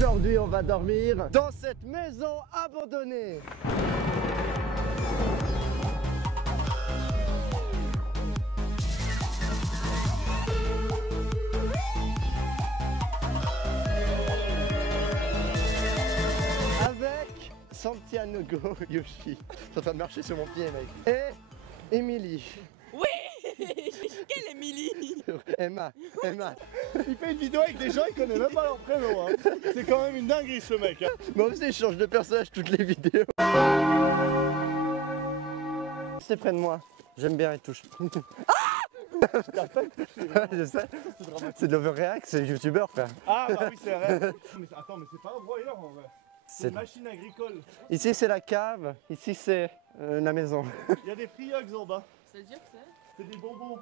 Aujourd'hui, on va dormir dans cette maison abandonnée. Avec Santiago Yoshi. C'est en train de marcher sur mon pied, mec. Et Émilie. Oui. Quelle Émilie? Emma. Il fait une vidéo avec des gens, il connaît même pas leur prénom. Hein. C'est quand même une dinguerie ce mec. Hein. Moi aussi, je change de personnage toutes les vidéos. C'est près de moi. J'aime bien les touches. Je sais. C'est de l'overreact, c'est youtubeur, frère. Ah bah oui, c'est vrai. Mais attends, mais c'est pas un broyeur en vrai. C'est une machine agricole. Ici, c'est la cave. Ici, c'est la maison. Il y a des free hugs en bas. C'est-à-dire que c'est des bonbons.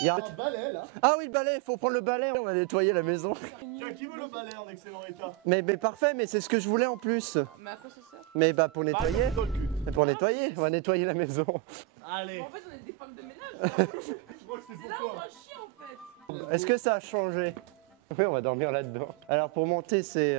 Il y a un balai là. Ah oui, le balai, il faut prendre le balai, on va nettoyer la maison. Tiens, qui veut le balai en excellent état? Mais parfait, mais c'est ce que je voulais en plus. Mais à quoi ça sert? Mais bah pour nettoyer. Dans le cul. Pour nettoyer, on va nettoyer la maison. Allez. En fait, on est des femmes de ménage. Je vois que c'est C'est là où pour on toi. va chier en fait. Est-ce que ça a changé? Oui, on va dormir là-dedans. Alors pour monter, c'est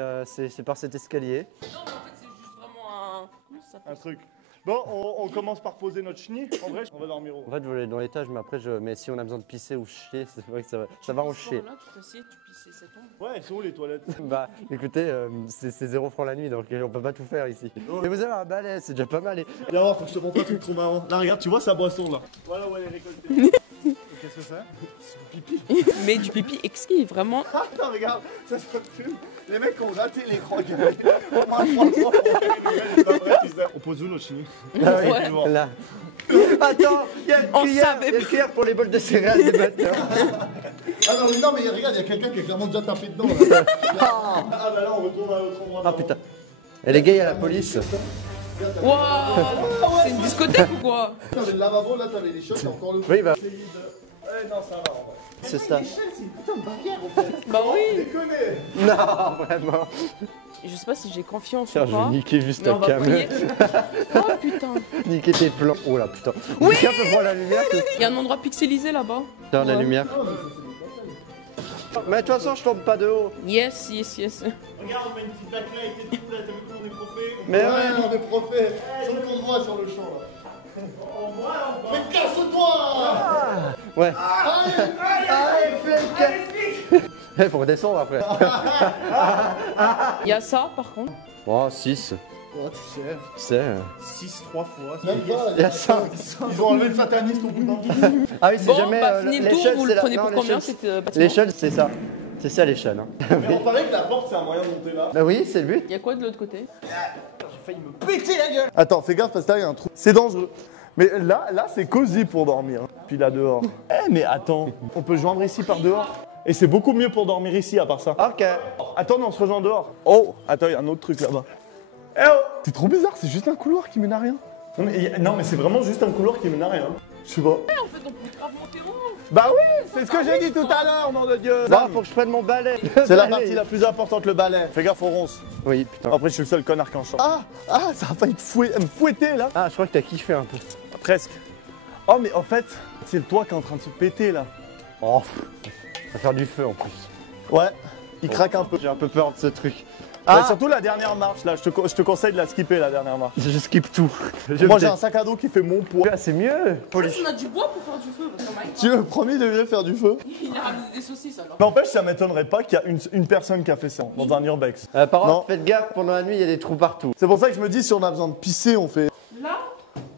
par cet escalier. Non, mais en fait, c'est juste vraiment un. Comment ça Un s'appelle? truc. Bon, on commence par poser notre chenille. En vrai, on va dormir où? En fait, je voulais aller dans l'étage, mais après, mais si on a besoin de pisser ou chier, c'est vrai que ça va en chier. Là, tu t'assieds, tu pisses, ça tombe. Ouais, elles sont où les toilettes? Bah écoutez, c'est 0 francs la nuit, donc on peut pas tout faire ici. Mais vous avez un balai, c'est déjà pas mal. Viens voir, faut que je te montre un truc trop marrant. Là, regarde, tu vois sa boisson là. Voilà où elle est récoltée. Qu'est-ce que c'est? Mais du pipi exquis, vraiment. Attends, regarde, ça se fume. Les mecs ont raté l'écran. On pose où notre chenille? Ah oui, Ouais. là. Attends, il y a On une savait cuillère pour les bols de céréales des matins. Ah non, mais regarde, il y a quelqu'un qui est clairement déjà tapé dedans. Là. Ah bah là, on retourne à l'autre endroit. Ah putain. Et les gars, il y a la police. Waouh. C'est une discothèque ou quoi? T'avais le lavabo, là, t'avais les shots, et encore le. Oui, bah, Non, ça va en vrai. c'est ça. C'est une putain de barrière en fait. Bah oui. Déconne. Non, vraiment. Je sais pas si j'ai confiance Tiens, ou je vais pas. niquer juste Mais on ta va cam. prier. Oh putain. Niquer tes plans. Oh là, putain. Oui. Tiens, peut voir la lumière. Il y a un endroit pixelisé là-bas. Tiens, la Ouais. lumière. Mais de toute façon, je tombe pas de haut. Yes. Regarde, on met une petite backlight et tout. Là, t'as vu comment on est profé? Mais Ouais, ouais. on est profet. C'est ce qu'on voit sur le champ là. Mais casse-toi. Ouais. Allez, flic. Il faut redescendre après. Il y a ça par contre. Oh, 6. Oh, tu sais. Tu sais. 6 3 fois. Même pas, Il y a 5. Ils ont enlevé le sataniste au bout d'un temps. Ah oui, c'est Bon, jamais. bah fini le tour, l'échelle, vous c'est le la- prenez non, pour combien l'échelle, cette bâtiment? L'échelle, c'est ça. C'est ça l'échelle. Hein. Mais on paraît que la porte, c'est un moyen de monter là. Bah oui, c'est le but. Il y a quoi de l'autre côté? Attends, fais gaffe parce que là, il y a un trou. C'est dangereux. Mais là c'est cosy pour dormir. Puis là dehors. Mais attends, on peut joindre ici par dehors. Et c'est beaucoup mieux pour dormir ici à part ça. Ok. Attends, on se rejoint dehors. Oh, attends, il y a un autre truc là-bas. Eh oh, c'est trop bizarre, c'est juste un couloir qui mène à rien. Non mais c'est vraiment juste un couloir qui mène à rien. Je sais pas. En fait, on peut grave monter haut. Bah oui, c'est ce que j'ai dit tout à l'heure, nom de Dieu. Là, faut que je prenne mon balai. C'est la partie la plus importante, le balai. Fais gaffe aux ronces. Oui, putain. Après, je suis le seul connard qui en chante. Ça a failli me fouetter là. Ah, je crois que t'as kiffé un peu. Presque. Oh, mais en fait, c'est le toit qui est en train de se péter là. Oh, ça va faire du feu en plus. Ouais, il craque un peu. J'ai un peu peur de ce truc. Ouais, surtout la dernière marche là, je te conseille de la skipper la dernière marche. Je skip tout. Moi j'ai un sac à dos qui fait mon poids. Ah, c'est mieux. Police. On a du bois pour faire du feu. Parce que Mike, Tu veux promis de venir faire du feu? il a ramené des saucisses alors. N'empêche, ça m'étonnerait pas qu'il y a une personne qui a fait ça dans un urbex. Par Non. contre, faites gaffe, pendant la nuit, il y a des trous partout. C'est pour ça que je me dis, si on a besoin de pisser, on fait. Là,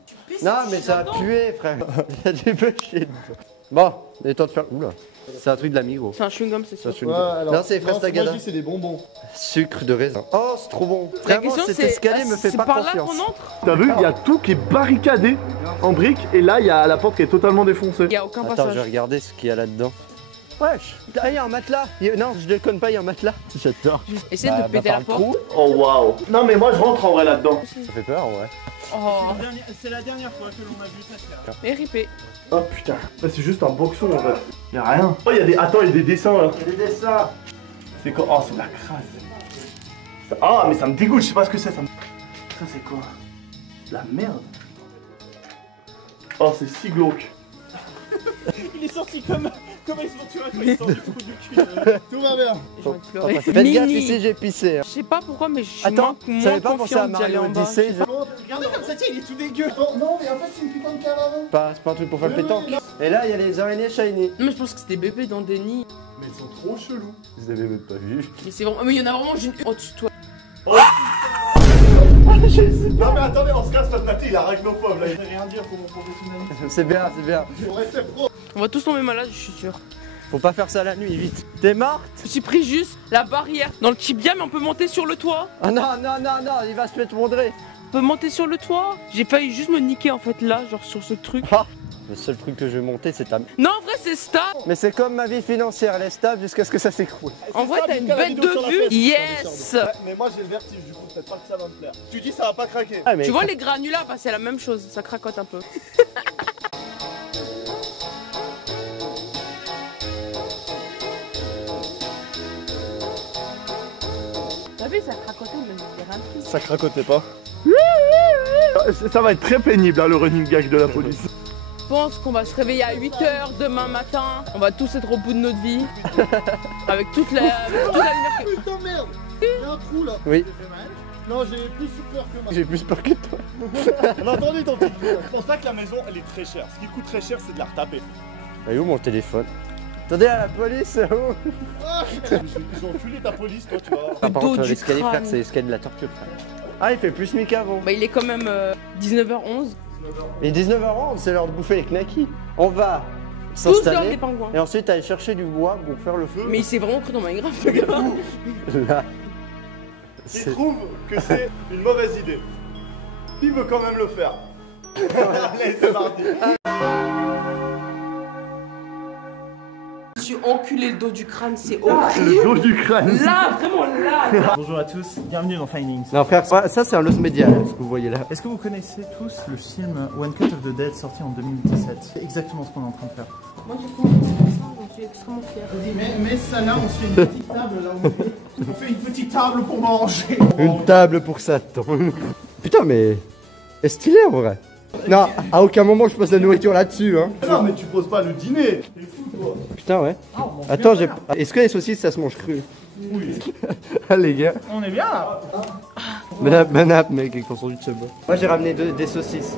tu pisses. Non, tu mais chies ça va là-dedans. puer, frère. Il y a du peu chier dedans. Bon, il est temps de faire. Oula. C'est un truc de la Migros. C'est un chewing-gum, c'est C'est un sûr. chewing-gum. alors, Non, c'est les fraises moi, Tagada. je dis, c'est des bonbons. Sucre de raisin. Oh, c'est trop bon. La Vraiment, question cet c'est, escalier me fait c'est pas par confiance. là qu'on entre? T'as vu, il y a tout qui est barricadé en briques et là, il y a la porte qui est totalement défoncée. Il y a aucun Attends, je vais passage. regarder ce qu'il y a là-dedans. Wesh. Ah, il y a un matelas. Non, je déconne pas, il y a un matelas. J'adore. Essaye de péter la porte. Oh waouh. Non, mais moi je rentre en vrai là-dedans. Ça fait peur, ouais. Oh, C'est la dernière fois que l'on a vu ça faire. et ripé. Oh putain, là c'est juste un boxon en fait. Y'a rien. Oh, il y a des. Attends, il y a des dessins là. Il y a des dessins. C'est quoi? Oh, c'est de la crasse. Ah, mais ça me dégoûte, je sais pas ce que c'est. Ça, ça c'est quoi? De la merde. Oh, c'est si glauque. Il est sorti Comment ils sont tués quand ils sortent du trou du cul? Tout va bien. J'ai envie de pleurer. Faites gaffe Mini. ici, j'ai pissé. Je sais pas pourquoi, mais je suis Attends, moins ça avait pas pensé à confiante d'y aller Mario en bas. Odyssey. Regardez comme ça, tiens, il est tout dégueu. Non, mais en fait, c'est une putain de cave avant. C'est pas un truc pour faire le pétanque. Et là, il y a les araignées shiny. Non, mais je pense que c'était bébé dans des nids. Mais ils sont trop chelous. Vous avez même pas vu. Mais c'est vraiment. Mais il y en a vraiment juste une au-dessus de toi. Non mais attendez, on se casse notre Nati, il a arachnophobe là. Je vais rien dire pour mon professionnalisme. C'est bien, c'est bien. On reste pro. On va tous tomber malades, je suis sûr. Faut pas faire ça la nuit, vite. T'es morte? Je me suis pris juste la barrière dans le tibia, mais on peut monter sur le toit. Ah non, non, non, non, il va se mettre mondrer. On peut monter sur le toit. J'ai failli juste me niquer en fait là, genre sur ce truc. Ah, le seul truc que je vais monter, c'est ta... Non, en vrai, c'est stable. Mais c'est comme ma vie financière, elle est stable jusqu'à ce que ça s'écroule. En vrai, t'as une bête de vue. Yes. Ouais, mais moi j'ai le vertige, du coup peut-être pas que ça va me plaire. Tu dis ça va pas craquer. Ah, mais Tu vois les granulats, bah, c'est la même chose, ça cracote un peu. T'as vu, ça cracotait, mais il y a rien de plus. Ça cracotait pas. Ça va être très pénible là, le running gag de la police. Je pense qu'on va se réveiller à 8h demain matin. On va tous être au bout de notre vie. Avec toute la lumière. Putain, merde. Il y a un trou là. Oui. Ça fait mal. Non, j'ai plus peur que moi. J'ai plus peur que toi. On a entendu ton petit. Je pense pas que la maison elle est très chère. Ce qui coûte très cher c'est de la retaper. Et où mon téléphone? Attendez, à la police, oh. Ils ont enculé ta police toi tu vois. Ah, par dos contre, du l'escalier, frère, crâne. c'est l'escalier de la torture, frère. Ah, il fait plus nuit qu'avant. Bah, il est quand même 19h11. Et 19h11, c'est l'heure de bouffer les knackis. On va Tous dehors des s'installer pingouins. et ensuite aller chercher du bois pour faire le feu. Mais il s'est vraiment cru dans Minecraft, le gars. Là. Il C'est- trouve que c'est une mauvaise idée. Il veut quand même le faire. Allez, c'est parti. Je suis enculé le dos du crâne, c'est horrible. Le dos du crâne. Là, vraiment là. Bonjour à tous, bienvenue dans Findings. Non, frère, ça c'est un los média, là, ce que vous voyez là. Est-ce que vous connaissez tous le film One Cut of the Dead sorti en 2017? C'est exactement ce qu'on est en train de faire. Moi, j'ai commencé comme ça, je suis extrêmement fière. Mais ça là, on se fait une petite table là. On fait une petite table pour manger. Une table pour Satan. Putain, mais. C'est stylé en vrai. Non, à aucun moment je pose la nourriture là-dessus, hein. Non mais tu poses pas le dîner. T'es fou toi. Putain, ouais. Attends, j'ai. Est-ce que les saucisses ça se mange cru? Oui. Ah, les gars. On est bien là. Banap, mec, avec ton sandwich de bois. Moi j'ai ramené des saucisses.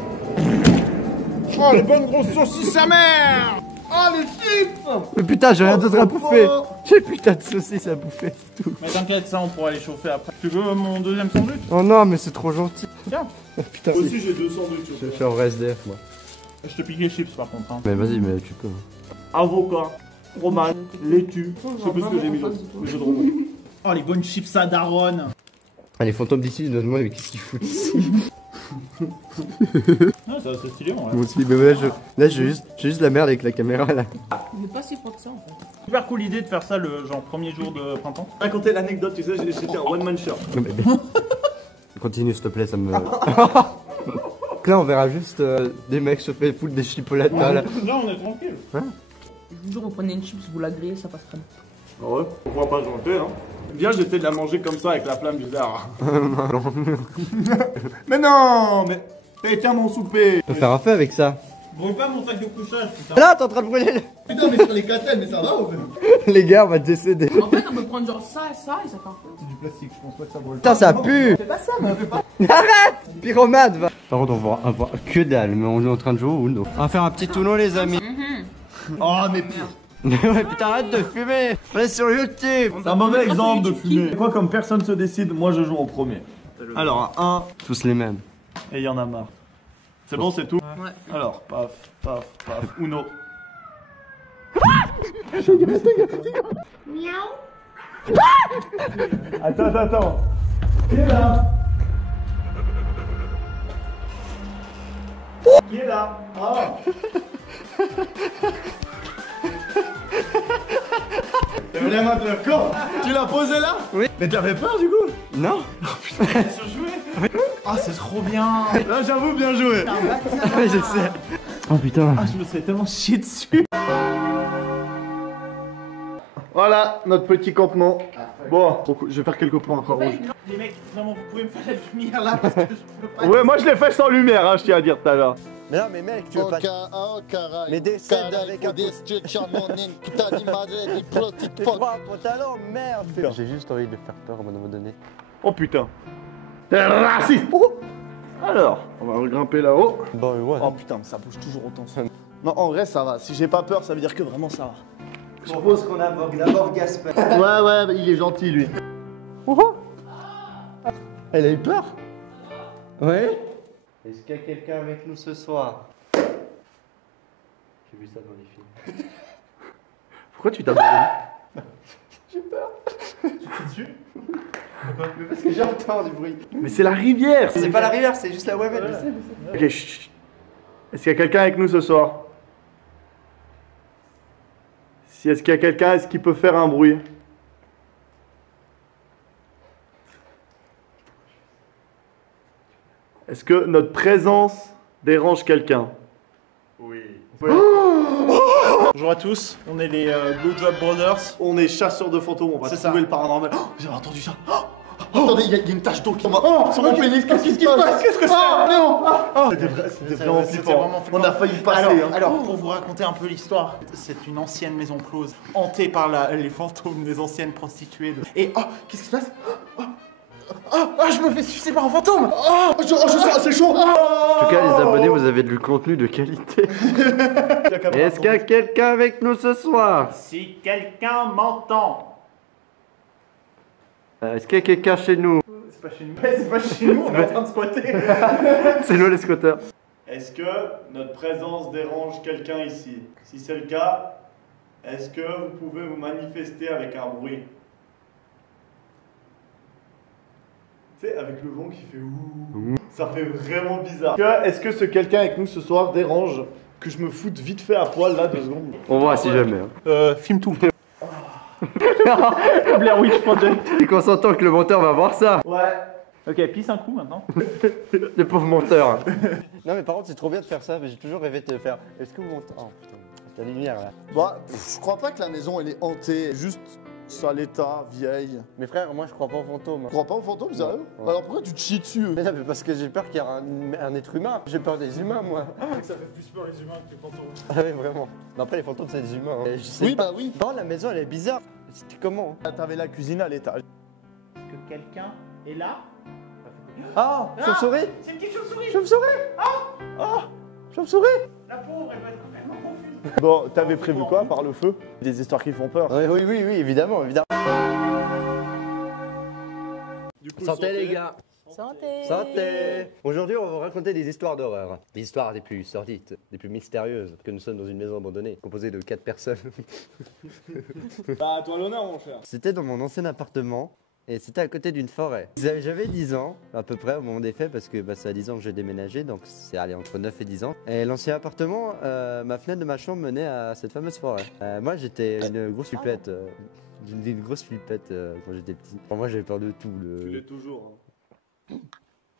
Oh, les bonnes grosses saucisses sa mère. Oh, les chips. Mais putain, j'ai rien d'autre à bouffer. J'ai putain de saucisses à bouffer. Tout. Mais t'inquiète, ça on pourra les chauffer après. Tu veux mon deuxième sandwich? Oh non, mais c'est trop gentil. Tiens. Putain, Moi aussi j'ai 2 sandwichs. je suis en vrai SDF, moi. Je te pique les chips par contre. Hein. Mais vas-y, mais tu peux. Avocat, fromage, laitue. Je sais plus ce que j'ai mis là. Mais je drôle. Oh les bonnes chips à Daronne. Ah, les fantômes d'ici, donne-moi, mais qu'est-ce qu'ils foutent ici? Ah, ça c'est stylé en vrai. Moi aussi, mais là, j'ai juste la merde avec la caméra là. Il est pas si fort que ça en fait. Super cool idée de faire ça le genre premier jour de printemps. Raconter l'anecdote, tu sais, j'étais un one man show. Non, mais... Continue s'il te plaît, ça me. Là, on verra juste des mecs se faire foutre des chipolatas là. Là on est tranquille. Je vous jure, vous prenez une chips, vous la grillez, ça passe très bien. Ah ouais, pourquoi pas tenter hein. Viens, j'essaie de la manger comme ça avec la flamme bizarre. Mais non, mais. Eh, tiens mon souper. On peut faire un feu avec ça. Brûle pas mon sac de couchage putain. Là, t'es en train de brûler Putain, mais sur les catènes, mais ça va ou les gars, on va décéder. En fait, on peut prendre genre ça et ça fait un feu. C'est du plastique, je pense pas que ça brûle. Putain, ça pue. Fais pas ça, mais fais pas. Arrête. Pyromade va. Par contre, on va avoir que dalle, mais on est en train de jouer au Uno. On va faire un petit Uno, les amis. Oh, mais pire. Ouais, putain, arrête de fumer. On est sur YouTube. C'est un mauvais exemple de fumer. Quoi, comme personne se décide, moi je joue en premier. Alors, un, Tous les mêmes. et il y en a marre. C'est bon, c'est tout. Ouais. Alors, paf, paf, paf, Uno. Attends. Qui est là? Qui est là? Ah. T'as vraiment le corps? Tu l'as posé là? Oui. Mais t'avais peur du coup? Non. Ah c'est trop bien. Là j'avoue bien joué. Ouais, je sais. Oh putain. Ah je me serais tellement chié dessus. Voilà notre petit campement. Bon, je vais faire quelques points encore rouges. Les mecs, vraiment, vous pouvez me faire la lumière là parce que je peux pas. Ouais, moi je l'ai fait sans lumière, hein, je tiens à dire tout à l'heure. Mais non, mais mec, tu veux pas. Mais décède avec un pantalon, merde. J'ai juste envie de le faire peur à un moment donné. Oh putain. T'es raciste. Oh. Alors, on va grimper là-haut. Bon, ouais. Oh putain, mais ça bouge toujours autant. Non, en vrai, ça va. Si j'ai pas peur, ça veut dire que vraiment ça va. Je propose qu'on invoque d'abord Gasper. Ouais, il est gentil lui. Elle a eu peur? Ouais. Est-ce qu'il y a quelqu'un avec nous ce soir? J'ai vu ça dans les films. Pourquoi tu t'abandonnes? J'ai peur. Tu t'es dessus? Pourquoi? Mais parce que j'entends du bruit. Mais c'est la rivière. C'est pas la rivière, c'est juste la Wavette, je sais. Ok, chut. Est-ce qu'il y a quelqu'un avec nous ce soir? Si est-ce qu'il y a quelqu'un, est-ce qu'il peut faire un bruit? Est-ce que notre présence dérange quelqu'un? Oui. Bonjour à tous, on est les Blue Drop Brothers. On est chasseurs de fantômes, on va C'est trouver ça. le paranormal. Oh, Vous avez entendu ça? Attendez, il y a une tache d'eau qui m'a. Oh, sur mon pénis, qu'est-ce qui se passe? Qu'est-ce que c'est? Ah, non! C'était vraiment C'était flippant. vraiment flippant. On a failli passer. Alors, pour vous raconter un peu l'histoire, c'est une ancienne maison close, hantée par les fantômes des anciennes prostituées. Et oh, qu'est-ce qui se passe? Je me fais sucer par un fantôme! Je sens assez chaud! En tout cas, les abonnés, vous avez du contenu de qualité. Est-ce qu'il y a quelqu'un avec nous ce soir? Si quelqu'un m'entend. Est-ce qu'il y a quelqu'un chez nous? C'est pas chez nous. C'est pas chez nous, on est en train de squatter. C'est nous les squatteurs. Est-ce que notre présence dérange quelqu'un ici? Si c'est le cas, est-ce que vous pouvez vous manifester avec un bruit? Tu sais, avec le vent qui fait ouh, ça fait vraiment bizarre. Est-ce que ce quelqu'un avec nous ce soir dérange que je me foute vite fait à poil là 2 secondes? On voit si jamais. Hein. Filme tout. Blair Witch Project. Et qu'on s'entend que le monteur va voir ça. Ouais. Ok, pisse un coup maintenant. Le pauvre monteur. Non mais par contre c'est trop bien de faire ça, mais j'ai toujours rêvé de te faire. Est-ce que vous montez... Oh putain, ta lumière là. Bah, je crois pas que la maison elle est hantée, juste sale état, vieille. Mais frère, moi je crois pas aux fantômes. Tu crois pas aux fantômes, sérieux? Ouais. Alors pourquoi tu te chies dessus? Mais non, mais parce que j'ai peur qu'il y ait un être humain. J'ai peur des humains moi. Ça fait plus peur les humains que les fantômes. Ah oui vraiment. Mais après les fantômes c'est des humains. Hein. Je sais Oui, pas. bah oui. Bon, la maison elle est bizarre. C'était comment? T'avais la cuisine à l'étage. Est-ce que quelqu'un est là? Ah, chauve-souris. C'est une petite chauve-souris. Chauve-souris. Chauve-souris. La pauvre, elle va être complètement confuse. Bon, t'avais prévu quoi par le feu? Des histoires qui font peur. Oui, évidemment. Du coup, Santé les gars. Santé. Santé. Aujourd'hui, on va vous raconter des histoires d'horreur. Des histoires des plus sordides, des plus mystérieuses. Parce que nous sommes dans une maison abandonnée, composée de 4 personnes. Bah, à toi l'honneur, mon cher. C'était dans mon ancien appartement. Et c'était à côté d'une forêt. J'avais 10 ans, à peu près, au moment des faits, parce que c'est à 10 ans que j'ai déménagé, donc c'est allé entre 9 et 10 ans. Et l'ancien appartement, ma fenêtre de ma chambre menait à cette fameuse forêt. Moi, j'étais une grosse flippette. Une grosse flippette quand j'étais petit. Pour moi, j'avais peur de tout. Tu l'es toujours. Hein.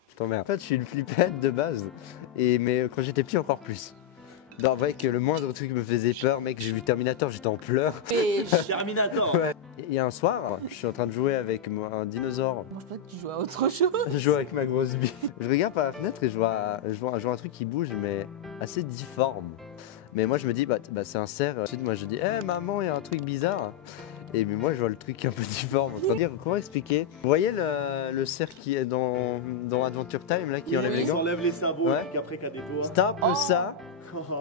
Je t'emmerde. En fait, je suis une flippette de base, mais quand j'étais petit, encore plus. Non, vrai que le moindre truc me faisait peur, mec, j'ai vu Terminator, j'étais en pleurs. Terminator. Ouais. Il y a un soir, je suis en train de jouer avec un dinosaure. Moi, je crois que tu joues à autre chose. Je joue avec ma grosse bille. Je regarde par la fenêtre et je vois un truc qui bouge, mais assez difforme. Mais moi, je me dis, bah c'est un cerf. Ensuite, moi, je dis, maman, il y a un truc bizarre. Et mais moi, je vois le truc un peu difforme. En train de dire, comment expliquer? Vous voyez le cerf qui est dans Adventure Time, là, qui enlève les gants? enlève les sabots Ouais. et puis après qu'à des doigts. C'est un peu ça,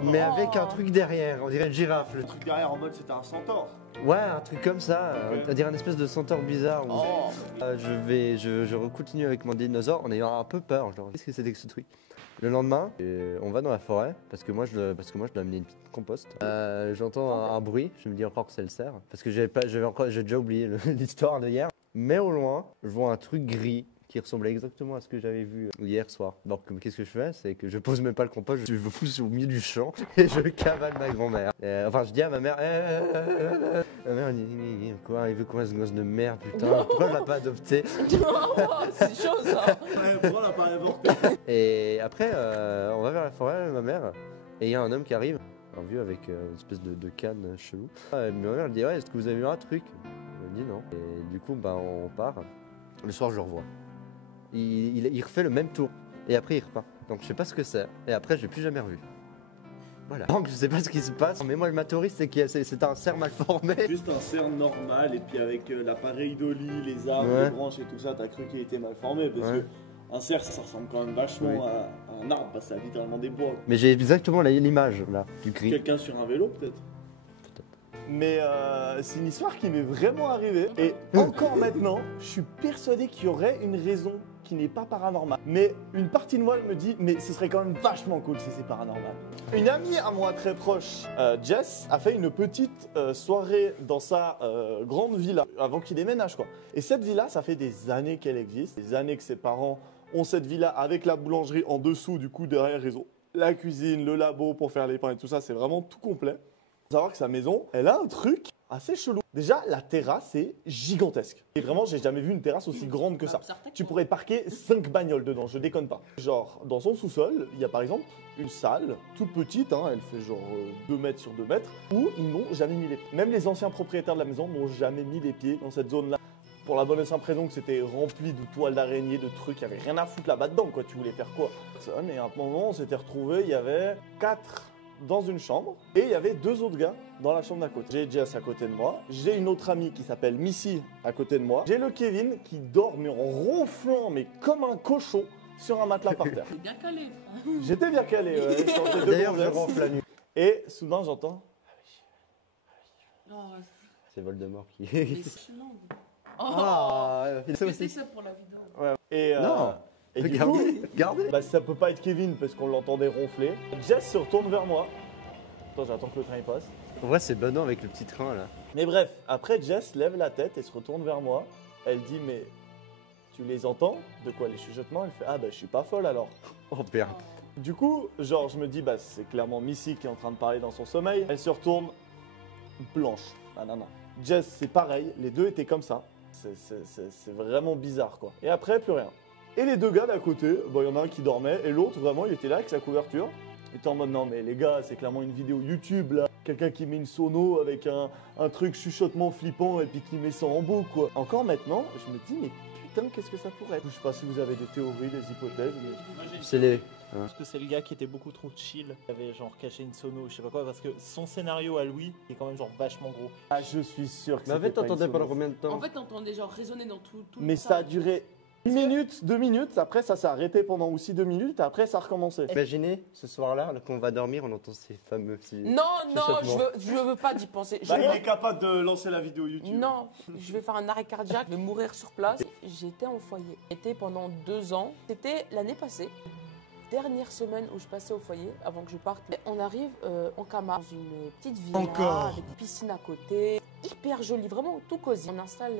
mais avec un truc derrière. On dirait une girafe. Le truc derrière en mode c'était un centaure. Ouais, un truc comme ça. Ok. On dirait une espèce de centaure bizarre. Oh. Je continue avec mon dinosaure en ayant un peu peur. Genre, qu'est-ce que c'était que ce truc? Le lendemain, on va dans la forêt parce que moi je dois amener une petite compost. J'entends un bruit, je me dis encore que c'est le cerf parce que j'ai déjà oublié l'histoire de hier. Mais au loin, je vois un truc gris qui ressemblait exactement à ce que j'avais vu hier soir. Donc qu'est-ce que je fais? C'est que je pose même pas le compost, je me fous au milieu du champ et je cavale ma grand-mère. Enfin je dis à ma mère, ma mère elle dit quoi, il veut quoi ce gosse de merde putain, pourquoi je l'ai pas adopté? C'est chaud ça. Pourquoi on l'a pas inventé? Et après on va vers la forêt, ma mère, et il y a un homme qui arrive, un vieux avec une espèce de canne chelou. Ma mère elle dit ouais, est-ce que vous avez vu un truc? me dit non. Et du coup, bah, on part. Le soir, je le revois. Il refait le même tour. Et après, il repart. Donc, je sais pas ce que c'est. Et après, je l'ai plus jamais revu. Voilà. Donc, je sais pas ce qui se passe. Mais moi, ma théorie, c'est que c'est un cerf mal formé. Juste un cerf normal, et puis avec l'appareil d'Oli, les arbres, Ouais. les branches et tout ça, t'as cru qu'il était mal formé. Parce Ouais. que un cerf, ça ressemble quand même vachement Oui. à un arbre, parce que ça a littéralement des bois. Mais j'ai exactement l'image, là, du gris. Quelqu'un sur un vélo, peut-être. Mais c'est une histoire qui m'est vraiment arrivée. Et encore maintenant, je suis persuadé qu'il y aurait une raison qui n'est pas paranormale. Mais une partie de moi me dit, mais ce serait quand même vachement cool si c'est paranormal. Une amie à moi très proche, Jess, a fait une petite soirée dans sa grande villa avant qu'il déménage, quoi. Et cette villa, ça fait des années qu'elle existe, des années que ses parents ont cette villa avec la boulangerie en dessous, du coup derrière ils ont la cuisine, le labo pour faire les pains et tout ça, c'est vraiment tout complet. Faut savoir que sa maison, elle a un truc assez chelou. Déjà, la terrasse est gigantesque. Et vraiment, j'ai jamais vu une terrasse aussi grande que ça. Tu pourrais parquer 5 bagnoles dedans, je déconne pas. Genre, dans son sous-sol, il y a par exemple une salle, toute petite, hein, elle fait genre 2 mètres sur 2 mètres, où ils n'ont jamais mis les pieds. Même les anciens propriétaires de la maison n'ont jamais mis les pieds dans cette zone-là. Pour la bonne et simple raison que c'était rempli de toiles d'araignée, de trucs, il n'y avait rien à foutre là-bas dedans, quoi. Tu voulais faire quoi? Et à un moment, on s'était retrouvés, il y avait 4 dans une chambre et il y avait 2 autres gars dans la chambre d'à côté. J'ai Jess à côté de moi, j'ai une autre amie qui s'appelle Missy à côté de moi, j'ai le Kevin qui dort mais en ronflant mais comme un cochon sur un matelas par terre. T'es bien calé. J'étais bien calé, ouais. Je chantais deux D'ailleurs, je gonzesses. ronfle la nuit. Et soudain j'entends Non, C'est Voldemort qui. mais c'est long. Ah, il sait C'était aussi. ça pour la vidéo. ouais. Et, Non. et du coup, Regardez. bah, ça peut pas être Kevin parce qu'on l'entendait ronfler. Jess se retourne vers moi. Attends, j'attends que le train il passe. En vrai, c'est Benoît avec le petit train là. Mais bref, après Jess lève la tête et se retourne vers moi. Elle dit mais tu les entends? De quoi les chuchotements? Elle fait ah bah je suis pas folle alors. Oh merde. Du coup, genre je me dis bah c'est clairement Missy qui est en train de parler dans son sommeil. Elle se retourne blanche. Ah non non. Jess c'est pareil, les deux étaient comme ça. C'est vraiment bizarre quoi. Et après plus rien. Et les 2 gars d'à côté, bah il y en a un qui dormait et l'autre vraiment il était là avec sa couverture. Il était en mode non mais les gars c'est clairement une vidéo YouTube là. Quelqu'un qui met une sono avec un truc chuchotement flippant et puis qui met ça en boucle quoi. Encore maintenant, je me dis mais putain qu'est-ce que ça pourrait être? Je sais pas si vous avez des théories, des hypothèses. Mais... Moi, j'ai une C'est les. Parce que c'est le gars qui était beaucoup trop chill, qui avait genre caché une sono, je sais pas quoi, parce que son scénario à lui est quand même genre vachement gros. Ah je suis sûr que Mais en fait, c'était pas une t'entendais sono. pendant combien de temps? En fait, t'entendais genre résonner dans tout le Mais ça a duré 1 minute, 2 minutes, après ça s'est arrêté pendant aussi 2 minutes, et après ça a recommencé. Imaginez ce soir-là, là, quand on va dormir, on entend ces fameux petits. Non, non, chuchotements. je veux pas d'y penser. Bah, il est capable de lancer la vidéo YouTube. Non, je vais faire un arrêt cardiaque, je vais mourir sur place. J'étais en foyer. J'étais pendant 2 ans. C'était l'année passée. Dernière semaine où je passais au foyer avant que je parte. On arrive en Camargue, dans une petite villa Encore. avec une piscine à côté. Hyper joli, vraiment tout cosy. On installe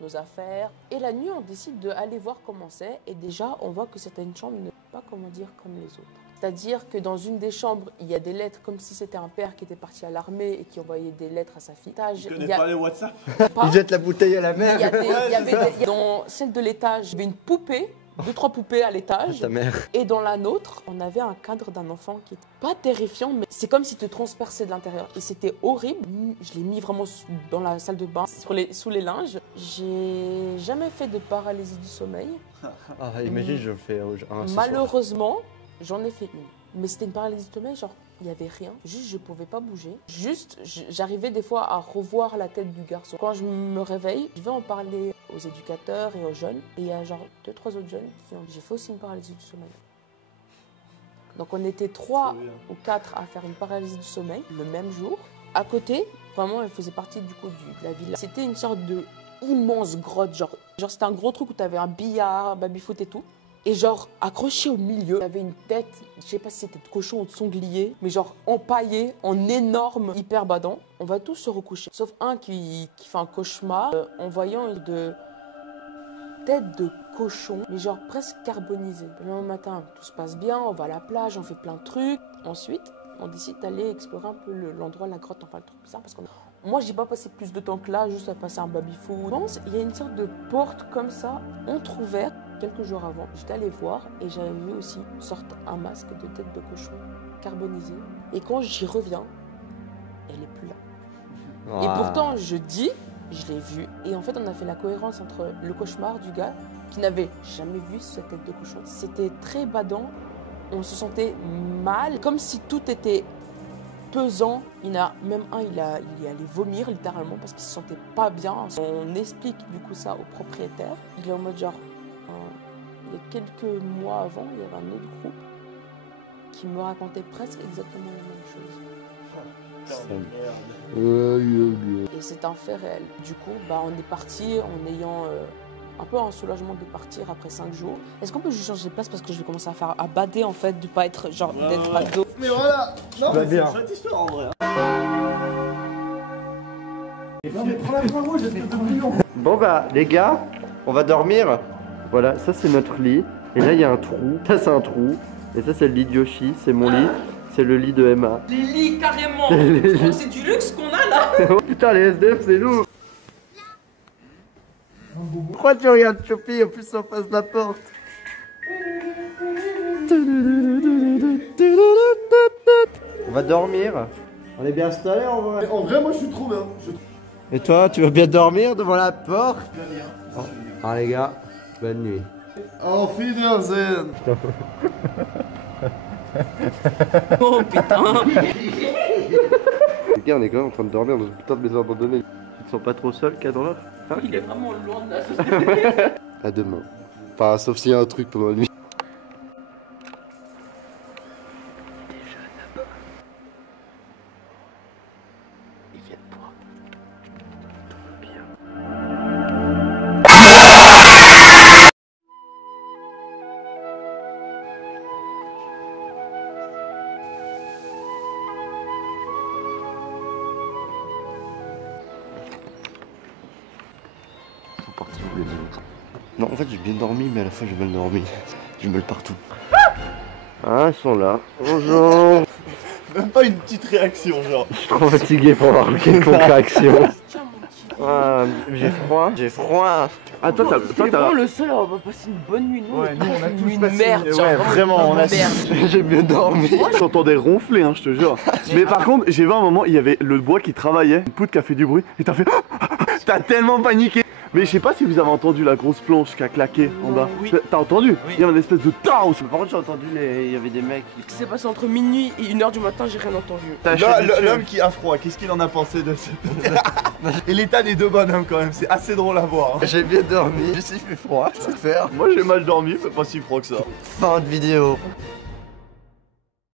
nos affaires et la nuit on décide d'aller voir comment c'est. Et déjà on voit que certaines chambres ne sont pas comment dire comme les autres. C'est-à-dire que dans une des chambres, il y a des lettres comme si c'était un père qui était parti à l'armée et qui envoyait des lettres à sa fille. Je connais pas les WhatsApp. pas- Il jette la bouteille à la il y a mer. des- il y avait c'est des- dans celle de l'étage, il y avait une poupée, 2-3 poupées à l'étage. Ta mère. Et dans la nôtre, on avait un cadre d'un enfant qui était pas terrifiant, mais c'est comme si te transperçait de l'intérieur. Et c'était horrible. Je l'ai mis vraiment dans la salle de bain, sous les linges. J'ai jamais fait de paralysie du sommeil. Ah, imagine, je le fais un ce soir. Malheureusement, j'en ai fait une. Mais c'était une paralysie du sommeil, genre, il n'y avait rien. Juste, je pouvais pas bouger. Juste, j'arrivais des fois à revoir la tête du garçon. Quand je me réveille, je vais en parler aux éducateurs et aux jeunes. Et il y a genre 2-3 autres jeunes qui ont dit, j'ai fait aussi une paralysie du sommeil. Donc on était 3 ou 4 à faire une paralysie du sommeil le même jour. À côté, vraiment, elle faisait partie du coup de la villa. C'était une sorte de immense grotte, genre c'était un gros truc où tu avais un billard, baby-foot et tout. Et genre, accroché au milieu, il y avait une tête, je sais pas si c'était de cochon ou de sanglier, mais genre empaillé, en énorme, hyper badant. On va tous se recoucher. Sauf un qui fait un cauchemar en voyant de tête de cochon, mais genre presque carbonisée. Le lendemain matin, tout se passe bien, on va à la plage, on fait plein de trucs. Ensuite, on décide d'aller explorer un peu l'endroit, la grotte, enfin le truc bizarre, parce que moi, j'ai pas passé plus de temps que là, juste à passer un baby-foot. Je pense qu'il y a une sorte de porte comme ça, entrouverte. Quelques jours avant, j'étais allée voir et j'avais vu aussi sorte un masque de tête de cochon carbonisé. Et quand j'y reviens, elle est plus là. Et Ah. pourtant, je dis je l'ai vu. Et en fait, on a fait la cohérence entre le cauchemar du gars qui n'avait jamais vu cette tête de cochon. C'était très badant. On se sentait mal, comme si tout était pesant. Il y en a même un, il y allait vomir littéralement parce qu'il se sentait pas bien. On explique du coup ça au propriétaire. Il est en mode genre, il y a quelques mois avant, il y avait un autre groupe qui me racontait presque exactement la même chose. Et c'est un fait réel. Du coup, bah, on est parti en ayant un peu un soulagement de partir après 5 jours. Est-ce qu'on peut juste changer de place parce que je vais commencer à bader en fait, de pas être genre d'être à dos. Mais voilà. Non, Bah mais bien. C'est une chouette histoire en vrai. non, mais prends la rouge, espèce de bouillon. Bon bah les gars, on va dormir. Voilà, ça c'est notre lit. Et là il y a un trou. Ça c'est un trou. Et ça c'est le lit de Yoshi, c'est mon lit. C'est le lit de Emma. Les lits carrément. Les Je crois lits. que c'est du luxe qu'on a là. Oh putain les SDF c'est lourd. Pourquoi tu regardes Choppy en plus en face de la porte? On va dormir. On est bien installé en vrai. En vrai, moi, je suis trop bien. Et toi, tu veux bien dormir devant la porte? Ah les gars, bonne nuit. Auf Wiedersehen. Oh putain. Les gars, on est quand même en train de dormir dans une putain de maison abandonnée. Ils ne sont pas trop seuls, cadreur? Il est vraiment loin de la société. À demain. Enfin, sauf s'il y a un truc pendant la nuit. Ils viennent boire. Tout va bien. Ils sont partis où les autres? Non, en fait, j'ai bien dormi, mais à la fin, j'ai mal dormi. J'ai mal partout. Ah, ils sont là. Bonjour. Même pas une petite réaction, genre. Je suis trop fatigué pour avoir une quelconque réaction. Tiens mon petit. Ah, j'ai froid. J'ai froid. Ah, toi, T'es vraiment le seul à avoir passé une bonne nuit. Ouais, nous, on a une tous nuit de passé merde. une- genre, ouais, vraiment, on a- une merde. j'ai bien dormi. J'entendais ronfler, hein, je te jure. Mais par contre, j'ai vu un moment, il y avait le bois qui travaillait, une poutre qui a fait du bruit, et t'as fait. T'as tellement paniqué. Mais je sais pas si vous avez entendu la grosse planche qui a claqué en bas. Oui. T'as entendu? Oui. Il y a une espèce de chaos. Par contre, j'ai entendu, il y avait des mecs qui. Ce qui s'est passé entre minuit et 1h du matin, j'ai rien entendu. L'homme qui a froid, qu'est-ce qu'il en a pensé de ce. Et l'état des deux bonhommes quand même, c'est assez drôle à voir. hein. J'ai bien dormi. Juste il fait froid, c'est faire. Moi j'ai mal dormi, mais pas si froid que ça. Fin de vidéo.